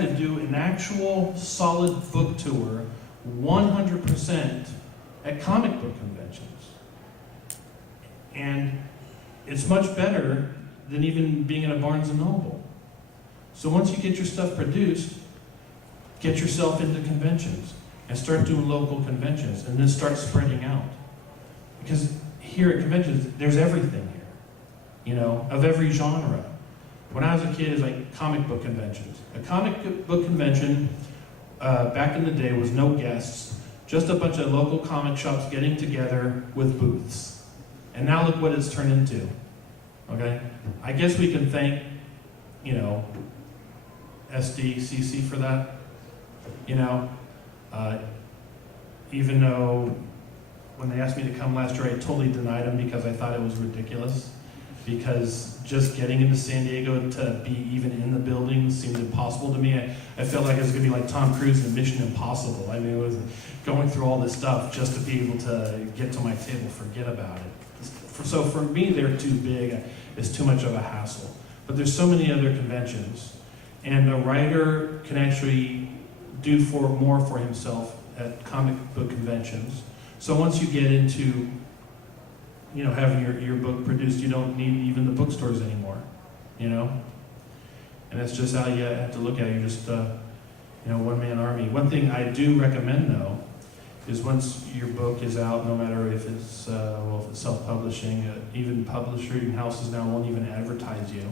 try to do an actual solid book tour 100% at comic book conventions. And it's much better than even being at a Barnes & Noble. So once you get your stuff produced, get yourself into conventions and start doing local conventions and then start spreading out. Because here at conventions, there's everything here, you know, of every genre. When I was a kid, it was like comic book conventions. A comic book convention back in the day was no guests, just a bunch of local comic shops getting together with booths. And now look what it's turned into, okay? I guess we can thank, you know, SDCC for that, you know? Even though when they asked me to come last year, I totally denied them because I thought it was ridiculous. Because just getting into San Diego to be even in the building seemed impossible to me. I felt like it was going to be like Tom Cruise in Mission Impossible. I mean, it was going through all this stuff just to be able to get to my table, forget about it. So for me, they're too big. It's too much of a hassle. But there's so many other conventions. And a writer can actually do more for himself at comic book conventions. So once you get into, you know, having your book produced, you don't need even the bookstores anymore, you know? And that's just how you have to look at it. You're just, you know, one-man army. One thing I do recommend, though, is once your book is out, no matter if it's, well, if it's self-publishing, even publishing houses now won't even advertise you.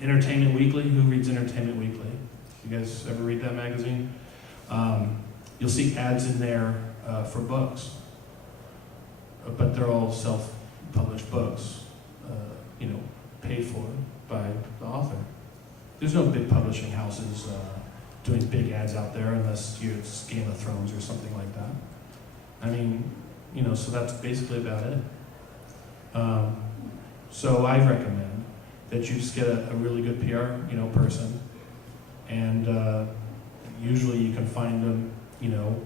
Entertainment Weekly, who reads Entertainment Weekly? You guys ever read that magazine? You'll see ads in there for books. But they're all self-published books, you know, paid for by the author. There's no big publishing houses doing big ads out there unless it's Game of Thrones or something like that. I mean, you know, so that's basically about it. So I recommend that you just get a really good PR, you know, person, and usually you can find them, you know,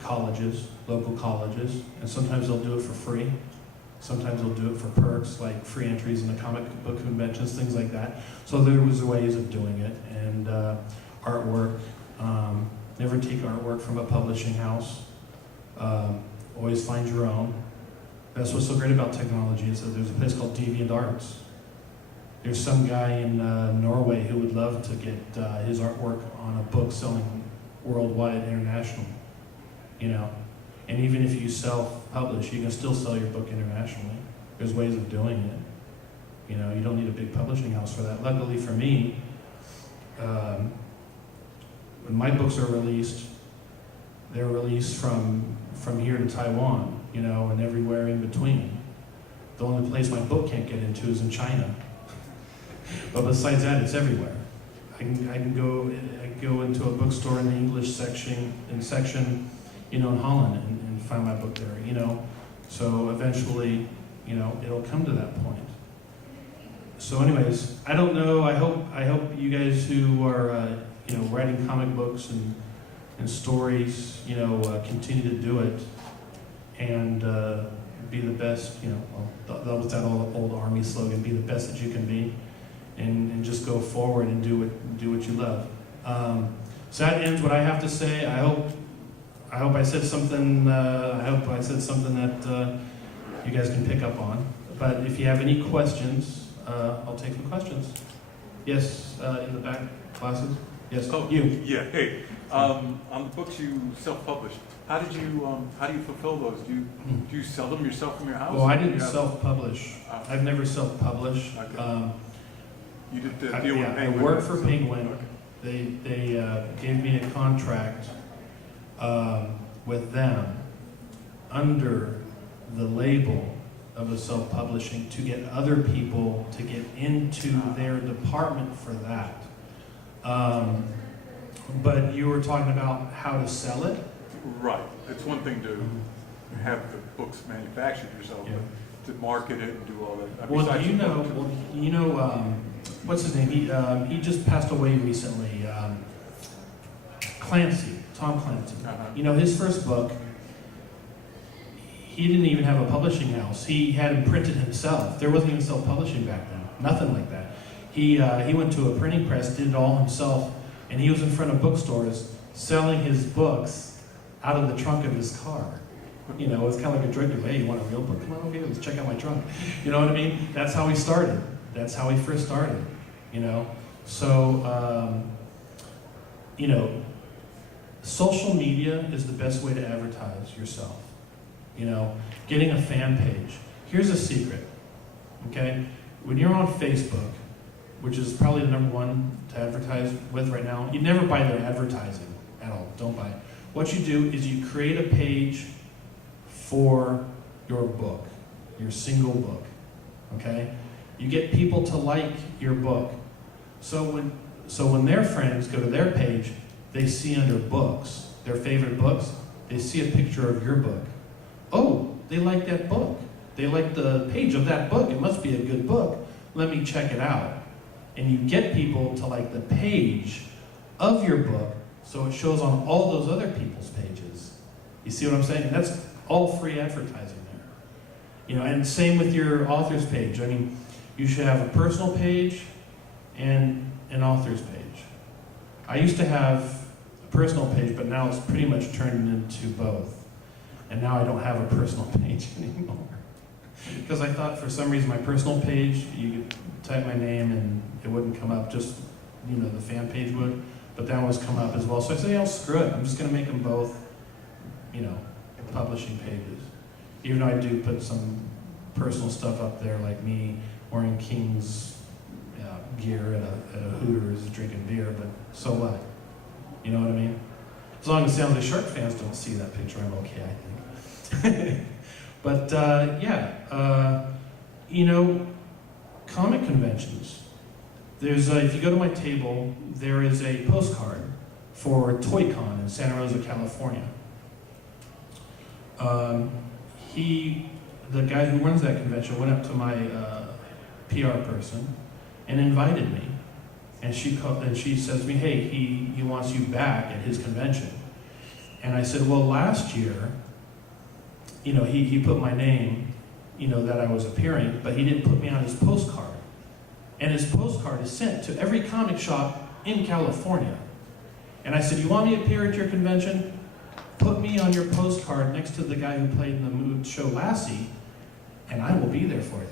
colleges, local colleges, and sometimes they'll do it for free. Sometimes they'll do it for perks, like free entries in the comic book conventions, things like that. So there was ways of doing it, and artwork. Never take artwork from a publishing house. Always find your own. That's what's so great about technology is that there's a place called DeviantArts. There's some guy in Norway who would love to get his artwork on a book selling worldwide, international. You know, and even if you self-publish, you can still sell your book internationally. There's ways of doing it. You know, you don't need a big publishing house for that. Luckily for me, when my books are released, they're released from here to Taiwan, you know, and everywhere in between. The only place my book can't get into is in China. But besides that, it's everywhere. I can go into a bookstore in the English section, you know, in Holland and find my book there, you know. So eventually, you know, it'll come to that point. So anyways, I don't know, I hope you guys who are, you know, writing comic books and stories, you know, continue to do it and be the best, you know, well, that was that old Army slogan, be the best that you can be, and just go forward and do what you love. So that ends what I have to say. I hope I said something. I hope I said something that you guys can pick up on. But if you have any questions, I'll take some questions. Yes, in the back, classes. Yes. Oh, you. Yeah. Hey, on the books you self-published, how do you fulfill those? Do you sell them yourself from your house? Well, I didn't self-publish. I've never self-published. Okay. You did the deal with I Penguin. worked for Penguin. They gave me a contract with them under the label of a self-publishing to get other people to get into their department for that. But you were talking about how to sell it? Right. It's one thing to have the books manufactured yourself, Yeah. but to market it and do all that. Well, besides do you the know? book. Well, you know, what's his name? He just passed away recently. Tom Clancy. You know, his first book, he didn't even have a publishing house. He had him printed himself. There wasn't even self-publishing back then. Nothing like that. He went to a printing press, did it all himself, and he was in front of bookstores selling his books out of the trunk of his car. You know, it's kind of like a drug dealer. Hey, you want a real book? Come on, okay, let's check out my trunk. You know what I mean? That's how he started. That's how he first started, you know? So, you know, social media is the best way to advertise yourself. You know, getting a fan page. Here's a secret, okay? When you're on Facebook, which is probably the number one to advertise with right now, you never buy their advertising at all. Don't buy it. What you do is you create a page for your book, your single book, okay? You get people to like your book. So when their friends go to their page, they see under books, their favorite books, they see a picture of your book. Oh, they like that book. They like the page of that book. It must be a good book. Let me check it out. And you get people to like the page of your book so it shows on all those other people's pages. You see what I'm saying? And that's all free advertising there. You know, and same with your author's page. I mean, you should have a personal page and an author's page. I used to have a personal page, but now it's pretty much turned into both. And now I don't have a personal page anymore. Because I thought for some reason my personal page, you could type my name and it wouldn't come up, just, you know, the fan page would. But that was come up as well. So I said, yeah, screw it. I'm just going to make them both, you know, publishing pages. Even though I do put some personal stuff up there, like me wearing King's gear at a Hooters drinking beer, but so what? You know what I mean? As long as it sounds like Shark fans don't see that picture, I'm okay, I think. But you know, comic conventions. There's if you go to my table, there is a postcard for ToyCon in Santa Rosa, California. The guy who runs that convention went up to my PR person and invited me. And she says to me, hey, he wants you back at his convention. And I said, well, last year, you know, he put my name, you know, that I was appearing, but he didn't put me on his postcard. And his postcard is sent to every comic shop in California. And I said, you want me to appear at your convention? Put me on your postcard next to the guy who played in the mood show Lassie, and I will be there for you.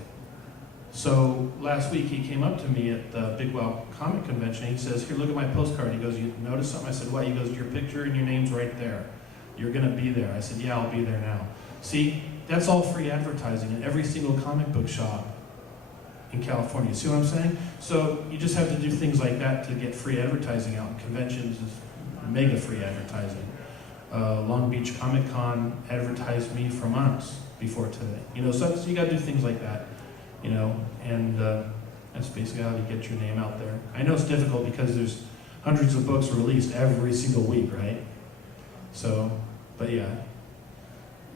So last week he came up to me at the Big Well Comic Convention. He says, here, look at my postcard. He goes, you notice something? I said, what? He goes, your picture and your name's right there. You're going to be there. I said, yeah, I'll be there now. See, that's all free advertising in every single comic book shop in California. See what I'm saying? So you just have to do things like that to get free advertising out. Conventions is mega free advertising. Long Beach Comic Con advertised me for months before today. You know, so you got to do things like that. You know, and that's basically how you get your name out there. I know it's difficult because there's hundreds of books released every single week, right? So, but yeah.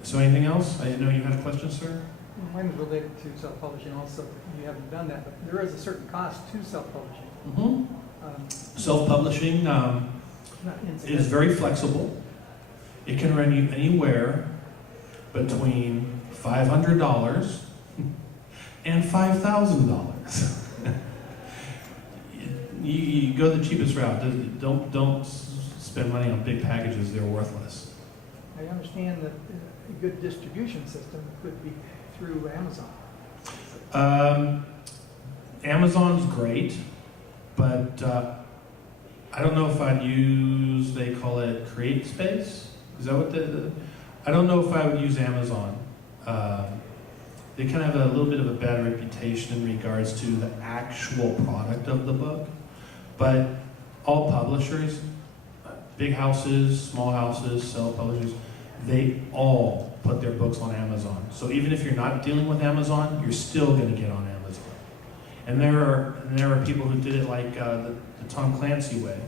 So anything else? I know you had a question, sir? Mine is related to self-publishing also. You haven't done that, but there is a certain cost to self-publishing. Mm-hmm. Self-publishing Not is insignificant. very flexible. It can run you anywhere between $500 and $5,000. You go the cheapest route. Don't spend money on big packages. They're worthless. I understand that a good distribution system could be through Amazon. Amazon's great, but I don't know if I'd use, they call it Create Space. Is that what I don't know if I would use Amazon. They kind of have a little bit of a bad reputation in regards to the actual product of the book. But all publishers, big houses, small houses, self-publishers, they all put their books on Amazon. So even if you're not dealing with Amazon, you're still going to get on Amazon. And there are people who did it like the Tom Clancy way,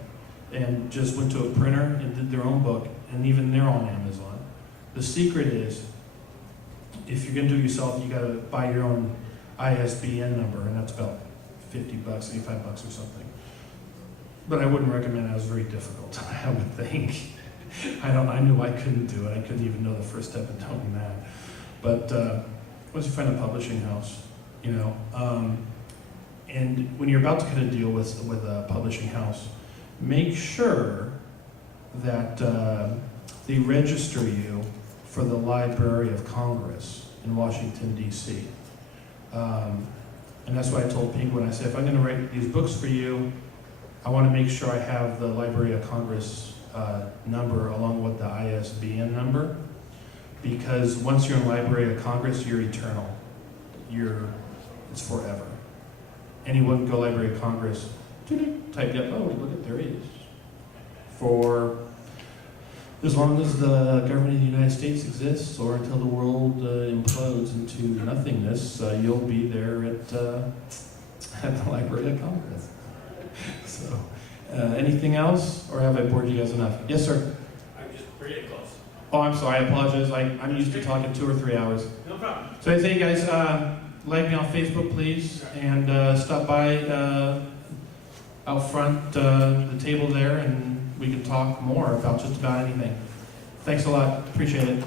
and just went to a printer and did their own book, and even they're on Amazon. The secret is, if you're going to do it yourself, you got to buy your own ISBN number, and that's about $50, $85 or something. But I wouldn't recommend it. It was very difficult, I would think. I knew I couldn't do it. I couldn't even know the first step of doing that. But once you find a publishing house, you know, And when you're about to cut a deal with a publishing house, make sure that they register you for the Library of Congress in Washington, D.C. And that's why I told Penguin, I said, if I'm going to write these books for you, I want to make sure I have the Library of Congress number along with the ISBN number, because once you're in Library of Congress, you're eternal. It's forever. Anyone can go Library of Congress, type up, oh, look at, there he is. For as long as the government of the United States exists, or until the world implodes into nothingness, you'll be there at the Library of Congress. So, anything else, or have I bored you guys enough? Yes, sir. I'm just pretty close. Oh, I'm sorry. I apologize. I'm used to talking 2 or 3 hours. No problem. So I say, guys, like me on Facebook, please, and stop by out front the table there, and we can talk more about just about anything. Thanks a lot. Appreciate it.